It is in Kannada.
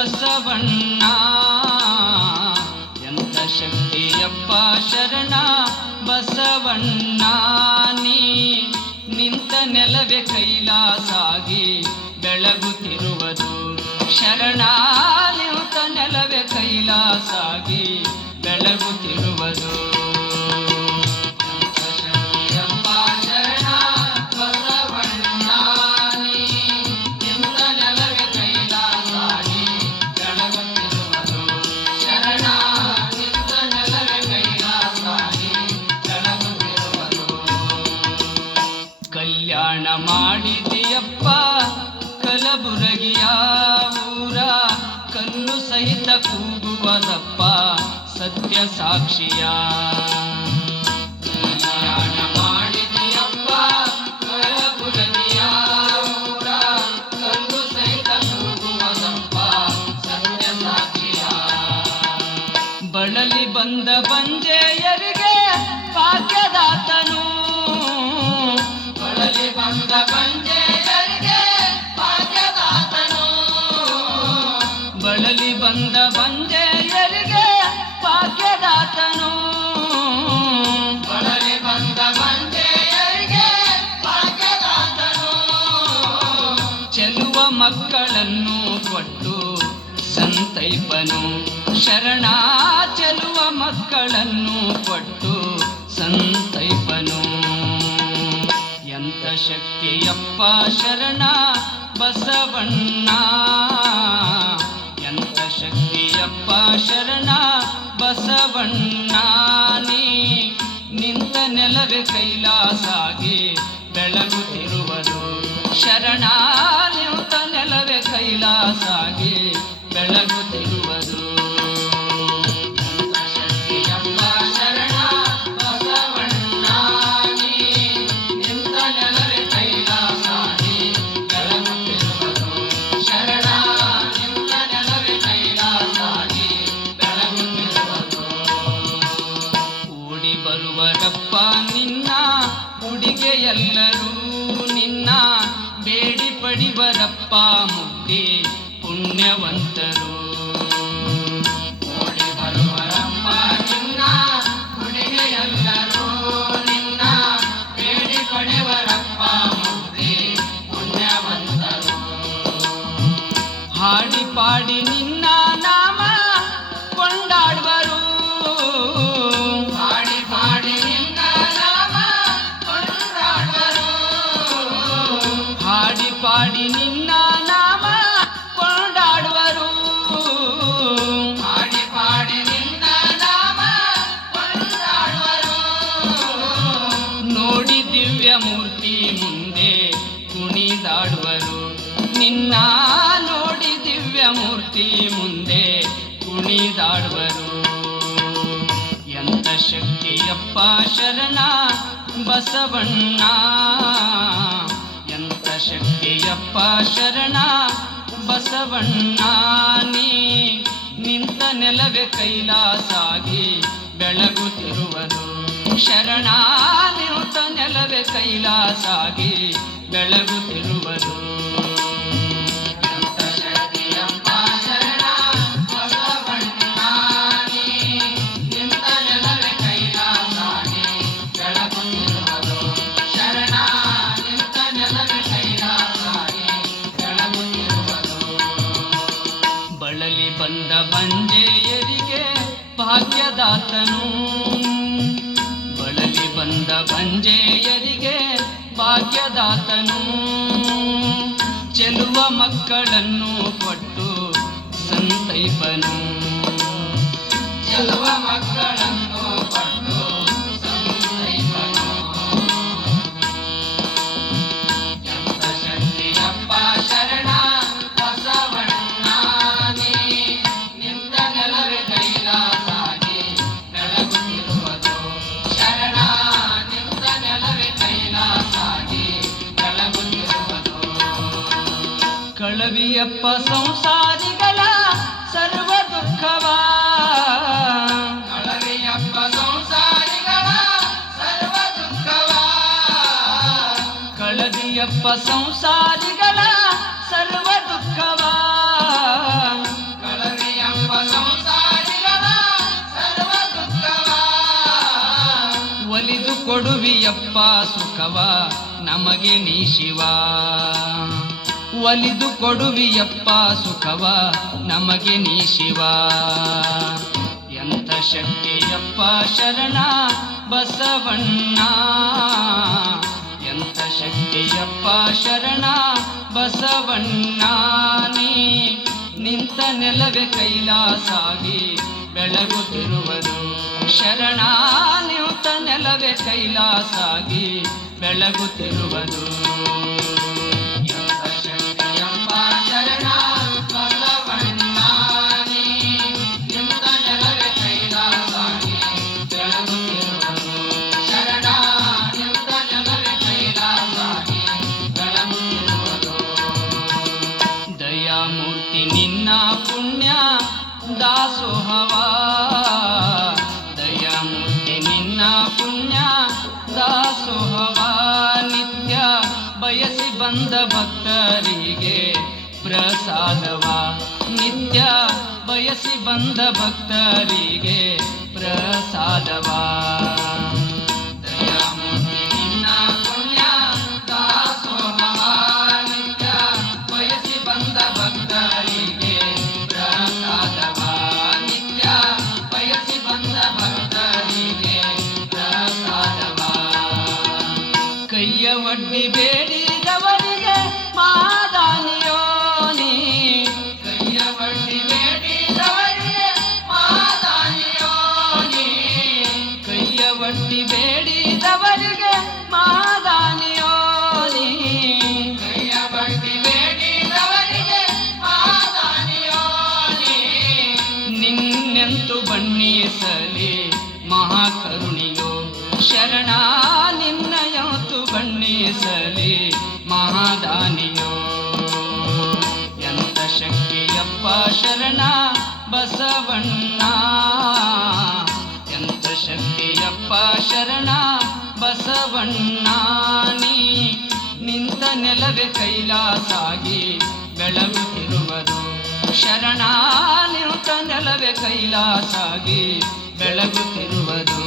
ಬಸವಣ್ಣ ಎಂತ ಶಕ್ತಿಯಪ್ಪ ಶರಣ ಬಸವಣ್ಣ ನೀ ನಿಂತ ನೆಲವೇ ಕೈಲಾಸಾಗಿ ಬೆಳಗುತ್ತಿರುವುದು ಶರಣ ನಿಂತ ನೆಲವೇ ಕೈಲಾಸಾಗಿ ಬೆಳಗುತ್ತಿರುವುದು ಕಲ್ಯಾಣ ಮಾಡಿದೆಯಪ್ಪ ಕಲಬುರಗಿಯ ಊರ ಕಲ್ಲು ಸಹಿತ ಕೂಗುವದಪ್ಪ ಸತ್ಯ ಸಾಕ್ಷಿಯ ಕಲ್ಯಾಣ ಮಾಡಿದೆಯಪ್ಪ ಕಲಬುರಗಿಯ ಊರ ಕಲ್ಲು ಸಹಿತ ಕೂಗುವದಪ್ಪ ಸತ್ಯ ಸಾಕ್ಷಿಯ ಬಳಲಿ ಬಂದ ಬಂಜೆಯರಿಗೆ ಭಾಗ್ಯದಾತನು ಬಂದ ಬಂಜೆಯರಿಗೆ ಭಾಗ್ಯದಾತನು ಬಳಲಿ ಬಂದ ಬಂಜೆಯರಿಗೆ ಭಾಗ್ಯದಾತನು ಬಳಲಿ ಬಂದ ಬಂಜೆಯರಿಗೆ ಭಾಗ್ಯದಾತನು ಚೆಲುವ ಮಕ್ಕಳನ್ನು ಕೊಟ್ಟು ಸಂತೈಪನು ಶರಣ ಚೆಲುವ ಮಕ್ಕಳನ್ನು ಕೊಟ್ಟು ಸಂತೈಪನು ಎಂತ ಶಕ್ತಿಯಪ್ಪ ಶರಣ ಬಸವಣ್ಣ ಎಂತ ಶಕ್ತಿಯಪ್ಪ ಶರಣ ಬಸವಣ್ಣ ನೀ ನಿಂತ ನೆಲವೇ ಕೈಲಾಸಾಗಿ ಬೆಳಗುತ್ತಿರುವುದು ಶರಣ ನಿಂತ ನೆಲವೇ ಕೈಲಾಸಾಗಿ ಬೆಳಗುತ್ತಿರುವುದು ಬರುವರಪ್ಪ ನಿನ್ನ ಉಡಿಗೆಯೆಲ್ಲರೂ ನಿನ್ನ ಬೇಡಿ ಪಡಿವರಪ್ಪ ಮುಕ್ತಿ ಪುಣ್ಯವಂತರು ಓಡಿ ಬರುವರಪ್ಪ ನಿನ್ನ ಉಡಿಗೆಯೆಲ್ಲರೂ ನಿನ್ನ ಬೇಡಿ ಪಡಿವರಪ್ಪ ಮುಕ್ತಿ ಪುಣ್ಯವಂತರು ಹಾಡಿ ಪಾಡಿ ನಿನ್ನ ನಾಮ ಕೊಂಡಾಡುವರು ಪಾಡಿ ನಿನ್ನ ನಾಮ ಕೊಂಡಾಡುವರು ಹಾಡಿ ಪಾಡಿ ನಿನ್ನ ನಾಮ ಕೊಂಡಾಡುವರು ನೋಡಿ ದಿವ್ಯ ಮೂರ್ತಿ ಮುಂದೆ ಕುಣಿದಾಡುವರು ನಿನ್ನ ನೋಡಿ ದಿವ್ಯ ಮೂರ್ತಿ ಮುಂದೆ ಕುಣಿದಾಡುವರು ಎಂತ ಶಕ್ತಿಯಪ್ಪ ಶರಣ ಬಸವಣ್ಣ ಎಂತ ಶಕ್ತಿಯಪ್ಪ ಶರಣ ಬಸವಣ್ಣ ನೀ ನಿಂತ ನೆಲವೇ ಕೈಲಾಸಾಗಿ ಬೆಳಗುತ್ತಿರುವನು ಶರಣ ನಿಂತ ನೆಲವೇ ಕೈಲಾಸಾಗಿ ಬೆಳಗುತ್ತಿರುವನು ಬಳಲಿ ಬಂದ ಬಂಜೆಯರಿಗೆ ಭಾಗ್ಯದಾತನು ಬಳಲಿ ಬಂದ ಬಂಜೆಯರಿಗೆ ಭಾಗ್ಯದಾತನು ಚೆಲುವ ಮಕ್ಕಳನ್ನು ಕೊಟ್ಟು ಸಂತೈಪನು ಚೆಲುವ ಮಕ್ಕಳನ್ನು ಕೊಟ್ಟು ಸಂತೈಪನು ಎಂತ ಶಕ್ತಿಯಪ್ಪ ಶರಣ ಕಳವಿಯಪ್ಪ ಸಂಸಾರಿಗಳ ಸರ್ವ ದುಃಖವ ಕಳವಿಯಪ್ಪ ಸಂಸಾರಿಗಳ ಸರ್ವ ದುಃಖವ ಕಳವಿಯಪ್ಪ ಸಂಸಾರಿಗಳ ಸರ್ವ ದುಃಖವ ಒಲಿದು ಕೊಡುವಿಯಪ್ಪ ಸುಖವ ನಮಗೆ ನೀ ಶಿವ. ಒಲಿದು ಕೊಡುವಿಯಪ್ಪ ಸುಖವ ನಮಗೆ ನೀ ಶಿವ. ಎಂಥ ಶಕ್ತಿಯಪ್ಪ ಶರಣ ಬಸವಣ್ಣ, ಎಂಥ ಶಕ್ತಿಯಪ್ಪ ಶರಣ ಬಸವಣ್ಣ. ನೀ ನಿಂತ ನೆಲವೇ ಕೈಲಾಸಾಗಿ ಬೆಳಗುತ್ತಿರುವುದು ಶರಣ. ನಿಂತ ನೆಲವೇ ಕೈಲಾಸಾಗಿ ಬೆಳಗುತ್ತಿರುವುದು. ಎಂಥ ಶಕ್ತಿಯಪ್ಪ ಶರಣ ಬಸವಣ್ಣ, ನೀ ನಿಂತ ನೆಲವೇ ಕೈಲಾಸಾಗಿ ಬೆಳಗುತ್ತಿರುವುದು ಶರಣ. ನಿಂತ ನೆಲವೇ ಕೈಲಾಸಾಗಿ ಬೆಳಗುತ್ತಿರುವುದು. ದಯಾಮೂರ್ತಿ ನಿನ್ನ ಪುಣ್ಯ ದಾಸೋಹವ, ದಯಾಮೂರ್ತಿ ನಿನ್ನ ಪುಣ್ಯ ದಾಸೋಹವ. ನಿತ್ಯ ಬಯಸಿ ಬಂದ ಭಕ್ತರಿಗೆ ಪ್ರಸಾದವ, ನಿತ್ಯ ಬಯಸಿ ಬಂದ ಭಕ್ತರಿಗೆ ಪ್ರಸಾದವ. ದಯಾಮೂರ್ತಿ ನಿನ್ನ ಪುಣ್ಯ ದಾಸೋಹವ, ನಿತ್ಯ ಬಯಸಿ ಬಂದ ಭಕ್ತರಿಗೆ ಪ್ರಸಾದವ, ನಿತ್ಯ ಬಯಸಿ ಬಂದ ಭಕ್ತರಿಗೆ ಪ್ರಸಾದವ. ಕೈಯ ಒಡ್ಡಿ ಬೇಡಿದವರಿಗೆ ಮಾದಾನಿಯೋ ನೀ, ಕೈಯ ಒಡ್ಡಿ ಬೇಡಿದವರಿಗೆ ಮಾದಾನಿಯೋ ನೀ, ಕೈಯ ಒಡ್ಡಿ ಬೇಡಿದವರಿಗೆ ಮಾದಾನಿಯೋ ನೀ, ಕೈಯ ಒಡ್ಡಿ ಬೇಡಿದವರಿಗೆ ಮಾದಾನಿಯೋ ನೀ. ನಿನ್ನೆಂತು ಬಣ್ಣಿಸಲಿ ಮಹಾಕರುಣಿಯೋ ಶರಣ, ನಿನ್ನಯಂತು ಬಣ್ಣಿಸಲಿ ಮಹಾದಾನಿಯೋ. ಎಂಥ ಶಕ್ತಿಯಪ್ಪ ಶರಣ ಬಸವಣ್ಣ, ಎಂಥ ಶಕ್ತಿಯಪ್ಪ ಶರಣ ಬಸವಣ್ಣ. ನೀ ನಿಂತ ನೆಲವೇ ಕೈಲಾಸಾಗಿ ಬೆಳಗುತ್ತಿರುವುದು ಶರಣ. ನಿಂತ ನೆಲವೇ ಕೈಲಾಸಾಗಿ ಬೆಳಗುತ್ತಿರುವುದು.